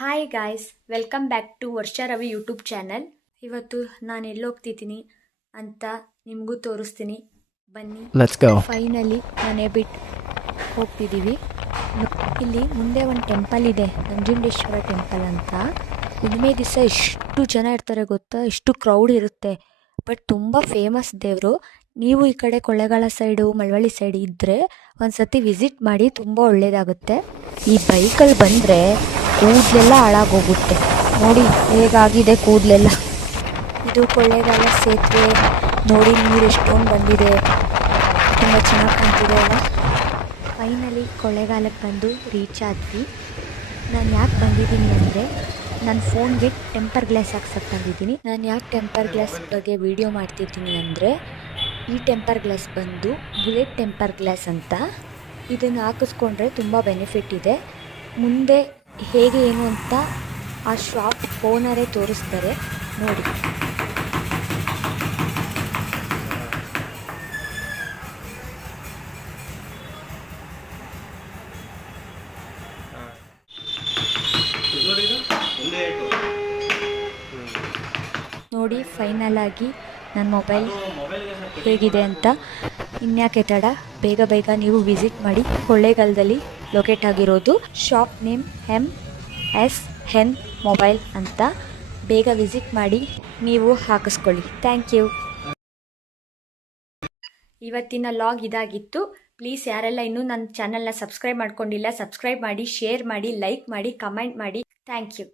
Hi guys, welcome back to Varsha Ravi YouTube channel. ಇವತ್ತು ನಾನು ಎಲ್ಲೋಗ್ತಿದ್ದೀನಿ ಅಂತ ನಿಮಗೂ ತೋರಿಸ್ತೀನಿ, ಬನ್ನಿ. Let's go. ಫೈನಲಿ ಮನೆ ಬಿಟ್ಟು ಹೋಗ್ತಿದ್ದೀವಿ. ಇಲ್ಲಿ ಮುಂದೆ ಒಂದು ಟೆಂಪಲ್ ಇದೆ, ನಂಜುಂಡೇಶ್ವರ ಟೆಂಪಲ್ ಅಂತ. ಹುಣ್ಣಿಮೆ ದಿವಸ ಎಷ್ಟು ಜನ ಇರ್ತಾರೆ ಗೊತ್ತಾ, ಎಷ್ಟು ಕ್ರೌಡ್ ಇರುತ್ತೆ. ಬಟ್ ತುಂಬ ಫೇಮಸ್ ದೇವರು. ನೀವು ಈ ಕಡೆ ಕೊಳ್ಳೇಗಾಲ ಸೈಡು, ಮಳವಳ್ಳಿ ಸೈಡ್ ಇದ್ದರೆ ಒಂದು ಸತಿ ವಿಸಿಟ್ ಮಾಡಿ, ತುಂಬ ಒಳ್ಳೆಯದಾಗುತ್ತೆ. ಈ ಬೈಕಲ್ಲಿ ಬಂದರೆ ಕೂದಲೆಲ್ಲ ಹಾಳಾಗೋಗುತ್ತೆ. ನೋಡಿ ಹೇಗಾಗಿದೆ ಕೂದಲೆಲ್ಲ. ಇದು ಕೊಳ್ಳೇಗಾಲ ಸೇತುವೆ ನೋಡಿ, ನೀರು ಎಷ್ಟೊಂದು ಬಂದಿದೆ, ತುಂಬ ಚೆನ್ನಾಗಿ ಕಾಣ್ತಿದೆ ಅಲ್ಲ. ಫೈನಲಿ ಕೊಳ್ಳೇಗಾಲಕ್ಕೆ ಬಂದು ರೀಚ್ ಆದ್ವಿ. ನಾನು ಯಾಕೆ ಬಂದಿದ್ದೀನಿ ಅಂದರೆ, ನನ್ನ ಫೋನ್ಗೆ ಟೆಂಪರ್ ಗ್ಲಾಸ್ ಹಾಕ್ಸಕ್ಕೆ ಬಂದಿದ್ದೀನಿ. ನಾನು ಯಾಕೆ ಟೆಂಪರ್ ಗ್ಲಾಸ್ ಬಗ್ಗೆ ವೀಡಿಯೋ ಮಾಡ್ತಿದ್ದೀನಿ ಅಂದರೆ, ಈ ಟೆಂಪರ್ ಗ್ಲಾಸ್ ಬಂದು ಬುಲೆಟ್ ಟೆಂಪರ್ ಗ್ಲಾಸ್ ಅಂತ. ಇದನ್ನು ಹಾಕಿಸ್ಕೊಂಡ್ರೆ ತುಂಬ ಬೆನಿಫಿಟ್ ಇದೆ. ಮುಂದೆ ಹೇಗೆ ಏನು ಅಂತ ಆ ಶಾಪ್ ಓನರೇ ತೋರಿಸ್ತಾರೆ, ನೋಡಿ. ನೋಡಿ ಫೈನಲ್ ಆಗಿ ನನ್ನ ಮೊಬೈಲ್ ಹೇಗಿದೆ ಅಂತ. ಇನ್ಯಾಕೆ ತಡ, ಬೇಗ ಬೇಗ ನೀವು ವಿಸಿಟ್ ಮಾಡಿ. ಕೊಳ್ಳೇಗಾಲದಲ್ಲಿ ಲೊಕೇಟ್ ಆಗಿರೋದು. ಶಾಪ್ ನೇಮ್ MSN ಮೊಬೈಲ್ ಅಂತ. ಬೇಗ ವಿಸಿಟ್ ಮಾಡಿ, ನೀವು ಹಾಕಿಸ್ಕೊಳ್ಳಿ. Thank you. ಇವತ್ತಿನ ಲಾಗ್ ಇದಾಗಿತ್ತು. ಪ್ಲೀಸ್ ಯಾರೆಲ್ಲ ಇನ್ನೂ ನನ್ನ ಚಾನಲ್ನ ಸಬ್ಸ್ಕ್ರೈಬ್ ಮಾಡ್ಕೊಂಡಿಲ್ಲ, ಸಬ್ಸ್ಕ್ರೈಬ್ ಮಾಡಿ, ಶೇರ್ ಮಾಡಿ, ಲೈಕ್ ಮಾಡಿ, ಕಮೆಂಟ್ ಮಾಡಿ. Thank you.